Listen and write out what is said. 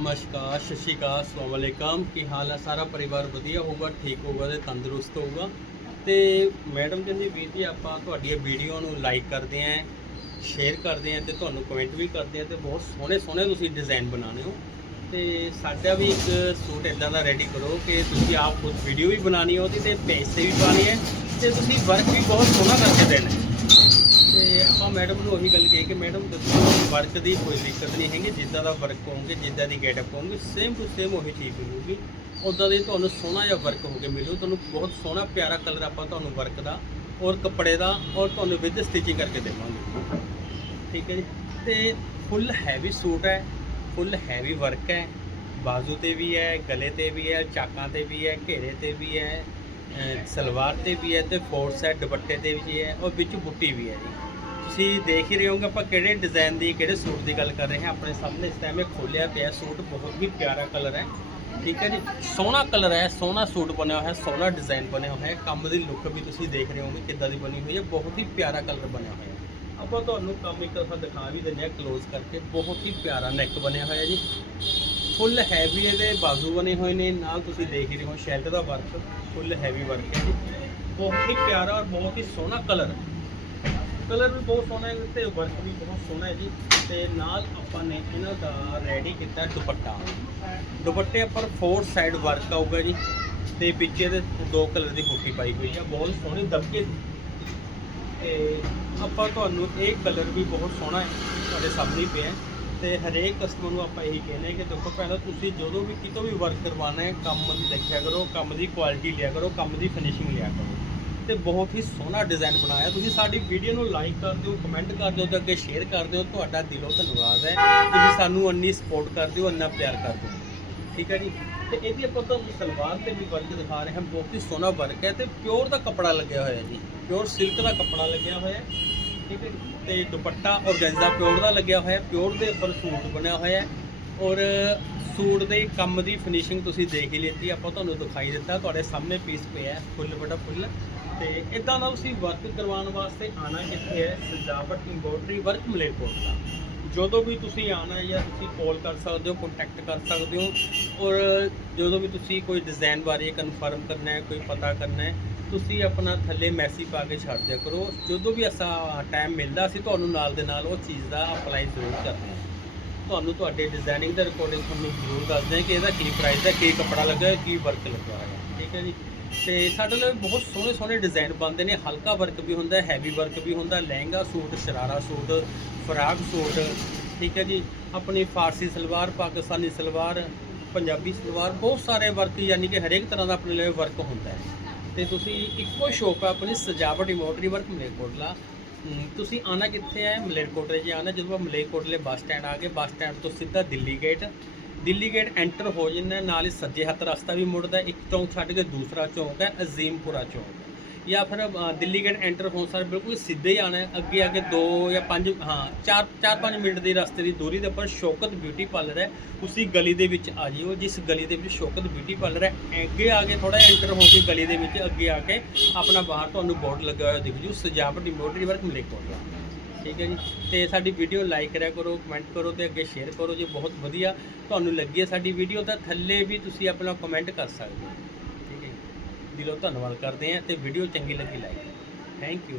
ਨਮਸਕਾਰ, ਸਤਿ ਸ਼੍ਰੀ ਅਕਾਲ, ਅਸਲਾਮ ਵਾਲੇਕਮ ਕੀ ਹਾਲ ਹੈ? ਸਾਰਾ ਪਰਿਵਾਰ ਵਧੀਆ ਹੋਊਗਾ, ਠੀਕ ਹੋਊਗਾ ਤੇ ਤੰਦਰੁਸਤ ਹੋਊਗਾ। ਤੇ ਮੈਡਮ ਕਹਿੰਦੀ, ਵੀਰ ਜੀ, ਆਪਾਂ ਤੁਹਾਡੀਆਂ ਵੀਡੀਓ ਨੂੰ ਲਾਈਕ ਕਰਦੇ ਆਂ ਸ਼ੇਅਰ ਕਰਦੇ ਆਂ ਤੇ ਤੁਹਾਨੂੰ ਕਮੈਂਟ ਵੀ ਕਰਦੇ ਆਂ ਤੇ ਬਹੁਤ ਸੋਹਣੇ ਸੋਹਣੇ ਤੁਸੀਂ ਡਿਜ਼ਾਈਨ ਬਣਾਉਂਦੇ ਹੋ। ਤੇ ਸਾਡਾ ਵੀ ਇੱਕ ਸੂਟ ਇਦਾਂ ਦਾ ਰੈਡੀ ਕਰੋ ਕਿ ਤੁਸੀਂ ਆਪ ਖੁਦ ਵੀਡੀਓ ਵੀ ਬਣਾਣੀ ਉਹਦੀ ਤੇ ਪੈਸੇ ਵੀ ਪਾਣੇ ਹੈ ਤੇ ਤੁਸੀਂ ਵਰਕ ਵੀ ਬਹੁਤ ਸੋਹਣਾ ਕਰਕੇ ਦੇਣਾ ਤੇ ਆਪਾਂ ਮੈਡਮ ਨੂੰ ਉਹੀ ਗੱਲ ਕਹੀ ਕਿ ਮੈਡਮ ਦੱਸੋ ਵਰਕ ਦੀ ਕੋਈ ਦਿੱਕਤ ਨਹੀਂ ਹੈਗੀ, ਜਿੱਦਾਂ ਦਾ ਵਰਕ ਕਹੋਗੇ ਜਿੱਦਾਂ ਦੀ ਗੈਟਅਪ ਹੋਊਗੀ ਸੇਮ ਟੂ ਸੇਮ ਉਹੀ ਚੀਜ਼ ਮਿਲੂਗੀ ਉਦਾਂ ਦੇ ਤੁਹਾਨੂੰ ਸੋਹਣਾ ਜਿਹਾ ਵਰਕ ਹੋ ਕੇ ਮਿਲੂ ਤੁਹਾਨੂੰ ਬਹੁਤ ਸੋਹਣਾ ਪਿਆਰਾ ਕਲਰ ਆਪਾਂ ਤੁਹਾਨੂੰ ਵਰਕ ਦਾ ਔਰ ਕੱਪੜੇ ਦਾ ਔਰ ਤੁਹਾਨੂੰ ਵਿਦ ਸਟਿਚਿੰਗ ਕਰਕੇ ਦੇਵਾਂਗੇ। ਠੀਕ ਹੈ ਜੀ? ਤੇ ਫੁੱਲ ਹੈਵੀ ਸੂਟ ਹੈ ਫੁੱਲ ਹੈਵੀ ਵਰਕ ਹੈ, ਬਾਜ਼ੂ ਤੇ ਵੀ ਹੈ, ਗਲੇ ਤੇ ਵੀ ਹੈ, ਚਾਕਾਂ ਤੇ ਵੀ ਹੈ, ਘੇਰੇ ਤੇ ਵੀ ਹੈ ਸਲਵਾਰ ਤੇ ਵੀ ਹੈ ਤੇ ਫੋਰ ਸੈਟ ਦੁਪੱਟੇ ਤੇ ਵੀ ਹੈ ਔਰ ਵਿੱਚ ਬੁੱਟੀ ਵੀ ਹੈ ਜੀ। ਤੁਸੀਂ ਦੇਖ ਹੀ ਰਹੇ ਹੋਗੇ ਆਪਾਂ ਕਿਹੜੇ ਡਿਜ਼ਾਈਨ ਦੀ, ਕਿਹੜੇ ਸੂਟ ਦੀ ਗੱਲ ਕਰ ਰਹੇ ਹਾਂ। ਆਪਣੇ ਸਾਹਮਣੇ ਇਸ ਟਾਈਮ ਇਹ ਖੋਲਿਆ ਪਿਆ ਸੂਟ, ਬਹੁਤ ਹੀ ਪਿਆਰਾ ਕਲਰ ਹੈ। ਠੀਕ ਹੈ ਜੀ? ਸੋਹਣਾ ਕਲਰ ਹੈ, ਸੋਹਣਾ ਸੂਟ ਬਣਿਆ ਹੋਇਆ ਹੈ ਸੋਹਣਾ ਡਿਜ਼ਾਈਨ ਬਣਿਆ ਹੋਇਆ ਹੈ। ਕੰਮ ਦੀ ਲੁੱਕ ਵੀ ਤੁਸੀਂ ਦੇਖ ਰਹੇ ਹੋਗੇ ਕਿੱਦਾਂ ਦੀ ਬਣੀ ਹੋਈ ਹੈ। ਬਹੁਤ ਹੀ ਪਿਆਰਾ ਕਲਰ ਬਣਿਆ ਹੋਇਆ ਹੈ। ਆਪਾਂ ਤੁਹਾਨੂੰ ਕੰਮ ਇੱਕ ਦਫਾ ਦਿਖਾ ਵੀ ਦਿੰਦੇ ਹਾਂ ਕਲੋਜ਼ ਕਰਕੇ। ਬਹੁਤ ਹੀ ਪਿਆਰਾ ਨੈਕ ਬਣਿਆ ਹੋਇਆ ਜੀ। ਫੁੱਲ ਹੈਵੀ ਇਹਦੇ ਬਾਜ਼ੂ ਬਣੇ ਹੋਏ ਨੇ। ਨਾਲ ਤੁਸੀਂ ਦੇਖ ਰਹੇ ਹੋ ਸ਼ੈਲਟ ਦਾ ਵਰਕ ਫੁੱਲ ਹੈਵੀ ਵਰਕ ਹੈ ਜੀ। ਬਹੁਤ ਹੀ ਪਿਆਰਾ ਔਰ ਬਹੁਤ ਹੀ ਸੋਹਣਾ ਕਲਰ ਕਲਰ ਵੀ ਬਹੁਤ ਸੋਹਣਾ ਹੈ ਤੇ ਵਰਕ ਵੀ ਬਹੁਤ ਸੋਹਣਾ ਹੈ ਜੀ। ਤੇ ਨਾਲ ਆਪਾਂ ਨੇ ਇਹਨਾਂ ਦਾ ਰੈਡੀ ਕੀਤਾ ਦੁਪੱਟਾ। ਦੁਪੱਟੇ ਉੱਪਰ ਫੋਰ ਸਾਈਡ ਵਰਕ ਆਊਗਾ ਜੀ। ਤੇ ਪਿੱਛੇ ਦੇ ਦੋ ਕਲਰ ਦੀ ਬੁੱਟੀ ਪਾਈ ਹੋਈ ਆ, ਬਹੁਤ ਸੋਹਣੀ ਦਬਕੇ ਦੀ ਤੇ ਆਪਾਂ ਤੁਹਾਨੂੰ ਇਹ ਕਲਰ ਵੀ ਬਹੁਤ ਸੋਹਣਾ ਹੈ ਤੁਹਾਡੇ ਸਾਹਮਣੇ ਹੀ ਪਿਆ ਹੈ। ਤੇ ਹਰੇਕ ਕਸਟਮਰ ਨੂੰ ਆਪਾਂ ਇਹੀ ਕਹਿੰਦੇ ਹਾਂ ਕਿ ਦੇਖੋ ਪਹਿਲਾਂ ਤੁਸੀਂ ਜਦੋਂ ਵੀ ਕਿਤੋਂ ਵੀ ਵਰਕ ਕਰਵਾਉਣਾ ਹੈ, ਕੰਮ ਦੀ ਦੇਖਿਆ ਕਰੋ, ਕੰਮ ਦੀ ਕੁਆਲਿਟੀ ਲਿਆ ਕਰੋ, ਕੰਮ ਦੀ ਫਿਨਿਸ਼ਿੰਗ ਲਿਆ ਕਰੋ। ਤੇ ਬਹੁਤ ਹੀ ਸੋਹਣਾ ਡਿਜ਼ਾਈਨ ਬਣਾਇਆ। ਤੁਸੀਂ ਸਾਡੀ ਵੀਡੀਓ ਨੂੰ ਲਾਈਕ ਕਰ ਦਿਓ ਕਮੈਂਟ ਕਰ ਦਿਓ ਤੇ ਅੱਗੇ ਸ਼ੇਅਰ ਕਰ ਦਿਓ। ਤੁਹਾਡਾ ਦਿਲੋਂ ਧੰਨਵਾਦ ਹੈ। ਤੁਸੀਂ ਸਾਨੂੰ ਇੰਨੀ ਸਪੋਰਟ ਕਰਦੇ ਹੋ ਇੰਨਾ ਪਿਆਰ ਕਰਦੇ ਹੋ ਠੀਕ ਹੈ ਜੀ? ਤੇ ਇਹਦੀ ਆਪਾਂ ਤੁਹਾਨੂੰ ਸਲਵਾਰ ਤੇ ਵੀ ਵਰਕ ਦਿਖਾ ਰਹੇ ਹਾਂ। ਬਹੁਤ ਹੀ ਸੋਹਣਾ ਵਰਕ ਹੈ ਤੇ ਪਿਓਰ ਦਾ ਕੱਪੜਾ ਲੱਗਿਆ ਹੋਇਆ ਜੀ। ਪਿਓਰ ਸਿਲਕ ਦਾ ਕੱਪੜਾ ਲੱਗਿਆ ਹੋਇਆ ਠੀਕ ਹੈ ਜੀ। ਤੇ ਦੁਪੱਟਾ ਔਰਗੈਂਜ਼ਾ ਪਿਓਰ ਦਾ ਲੱਗਿਆ ਹੋਇਆ ਪਿਓਰ ਦੇ ਉੱਪਰ ਸੂਟ ਬਣਿਆ ਹੋਇਆ ਔਰ ਸੂਟ ਦੇ ਕੰਮ ਦੀ ਫਿਨਿਸ਼ਿੰਗ ਤੁਸੀਂ ਦੇਖ ਹੀ ਲਿੱਤੀ, ਆਪਾਂ ਤੁਹਾਨੂੰ ਦਿਖਾਈ ਦਿੱਤਾ, ਤੁਹਾਡੇ ਸਾਹਮਣੇ ਪੀਸ ਪਿਆ ਫੁੱਲ ਬੜਾ ਫੁੱਲ। ਤੇ ਇਦਾਂ ਦਾ ਤੁਸੀਂ ਵਰਕ ਕਰਵਾਉਣ ਵਾਸਤੇ ਆਣਾ ਕਿੱਥੇ ਹੈ? ਸਜਾਵਟ ਇੰਬੋਰਡਰੀ ਵਰਕ ਮਲੇਰਕੋਟ ਦਾ। ਜਦੋਂ ਵੀ ਤੁਸੀਂ ਆਣਾ ਜਾਂ ਤੁਸੀਂ ਕਾਲ ਕਰ ਸਕਦੇ ਹੋ ਕੰਟੈਕਟ ਕਰ ਸਕਦੇ ਹੋ, ਔਰ ਜਦੋਂ ਵੀ ਤੁਸੀਂ ਕੋਈ ਡਿਜ਼ਾਈਨ ਬਾਰੇ ਕਨਫਰਮ ਕਰਨਾ ਹੈ, ਕੋਈ ਪਤਾ ਕਰਨਾ ਹੈ ਤੁਸੀਂ ਆਪਣਾ ਥੱਲੇ ਮੈਸੀ ਪਾ ਕੇ ਛੱਡ ਦਿਆ ਕਰੋ। ਜਦੋਂ ਵੀ ਅਸਾਂ ਟਾਈਮ ਮਿਲਦਾ ਅਸੀਂ ਤੁਹਾਨੂੰ ਨਾਲ ਦੇ ਨਾਲ ਉਹ ਚੀਜ਼ ਦਾ ਅਪਲਾਈ ਜ਼ਰੂਰ ਕਰਦੇ ਹਾਂ। ਤੁਹਾਨੂੰ ਤੁਹਾਡੇ ਡਿਜ਼ਾਈਨਿੰਗ ਦੇ ਰਿਕਾਰਡਿੰਗ ਤੁਹਾਨੂੰ ਜ਼ਰੂਰ ਦੱਸਦੇ ਹਾਂ ਕਿ ਇਹਦਾ ਕੀ ਪ੍ਰਾਈਸ ਹੈ, ਕੀ ਕੱਪੜਾ ਲੱਗਾ ਹੈ, ਕੀ ਵਰਕ ਲੱਗਾ ਹੈ। ਠੀਕ ਹੈ ਜੀ? ਤੇ ਸਾਡੇ ਲਈ ਬਹੁਤ ਸੋਹਣੇ ਸੋਹਣੇ ਡਿਜ਼ਾਈਨ ਬਣਦੇ ਨੇ। ਹਲਕਾ ਵਰਕ ਵੀ ਹੁੰਦਾ ਹੈਵੀ ਵਰਕ ਵੀ ਹੁੰਦਾ, lehenga suit, sharara suit, frock suit, ਠੀਕ ਹੈ ਜੀ? ਆਪਣੀ ਫਾਰਸੀ ਸਲਵਾਰ, ਪਾਕਿਸਤਾਨੀ ਸਲਵਾਰ, ਪੰਜਾਬੀ ਸਲਵਾਰ, ਬਹੁਤ ਸਾਰੇ ਵਰਕ ਯਾਨੀ ਕਿ ਹਰੇਕ ਤਰ੍ਹਾਂ ਦਾ ਆਪਣੇ ਲਈ ਵਰਕ ਹੁੰਦਾ ਹੈ। ਤੇ ਤੁਸੀਂ ਇੱਕੋ ਸ਼ੋਪ ਹੈ ਆਪਣੀ ਸਜਾਵਟ ਇਮੋਟਰੀ ਵਰਕ ਮਲੇਰਕੋਟਲਾ। ਤੁਸੀਂ ਆਣਾ ਕਿੱਥੇ ਹੈ ਮਲੇਰਕੋਟਲੇ 'ਚ ਆਣਾ, ਜਦੋਂ ਆਪਾਂ ਮਲੇਰਕੋਟਲੇ ਬੱਸ ਸਟੈਂਡ ਆ ਗਏ, ਬੱਸ ਸਟੈਂਡ ਤੋਂ ਸਿੱਧਾ Delhi gate. Delhi gate enter ਹੋ ਜਿੰਨਾ, ਨਾਲ ਹੀ ਸੱਜੇ ਹੱਥ ਰਸਤਾ ਵੀ ਮੁੜਦਾ, ਇੱਕ ਚੌਂਕ ਛੱਡ ਕੇ ਦੂਸਰਾ ਚੌਂਕ ਹੈ, ਅਜ਼ੀਮਪੁਰਾ ਚੌਂਕ। ਜਾਂ ਫਿਰ ਦਿੱਲੀ ਗੇਟ ਐਂਟਰ ਹੋਣ ਸਾਰ ਬਿਲਕੁਲ ਸਿੱਧੇ ਹੀ ਆਣਾ ਹੈ। ਅੱਗੇ ਆ ਕੇ 2 ਜਾਂ 5 ਹਾਂ 4 4-5 ਮਿੰਟ ਦੇ ਰਸਤੇ ਦੀ ਦੂਰੀ ਦੇ ਉੱਪਰ ਸ਼ੌਕਤ ਬਿਊਟੀ ਪਾਰਲਰ ਹੈ। ਉਸੇ ਗਲੀ ਦੇ ਵਿੱਚ ਆ ਜਿਓ, ਜਿਸ ਗਲੀ ਦੇ ਵਿੱਚ ਸ਼ੌਕਤ ਬਿਊਟੀ ਪਾਰਲਰ ਹੈ। ਅੱਗੇ ਆ ਕੇ ਥੋੜਾ ਐਂਟਰ ਹੋ ਕੇ ਗਲੀ ਦੇ ਵਿੱਚ ਅੱਗੇ ਆ ਕੇ ਆਪਣਾ ਬਾਹਰ ਤੁਹਾਨੂੰ ਬੋਰਡ ਲੱਗਾ ਹੋਇਆ ਦਿਖ ਜੂ। ਸਜਾਵਟ ਇੰਬੋਡਰੀ ਵਰਕ ਮਲੇਕੋਟਲਾ ਠੀਕ ਹੈ ਜੀ? ਤੇ ਸਾਡੀ ਵੀਡੀਓ ਲਾਈਕ ਕਰਿਆ ਕਰੋ ਕਮੈਂਟ ਕਰੋ ਤੇ ਅੱਗੇ ਸ਼ੇਅਰ ਕਰੋ ਜੇ। ਬਹੁਤ ਵਧੀਆ ਤੁਹਾਨੂੰ ਲੱਗੀ ਹੈ ਸਾਡੀ ਵੀਡੀਓ ਤਾਂ ਥੱਲੇ ਵੀ ਤੁਸੀਂ ਆਪਣਾ ਕਮੈਂਟ ਕਰ ਸਕਦੇ ਹੋ। ਦਿਲੋਂ ਧੰਨਵਾਦ ਕਰਦੇ ਹਾਂ ਤੇ ਵੀਡੀਓ ਚੰਗੀ ਲੱਗੀ ਲਾਈਕ ਥੈਂਕ ਯੂ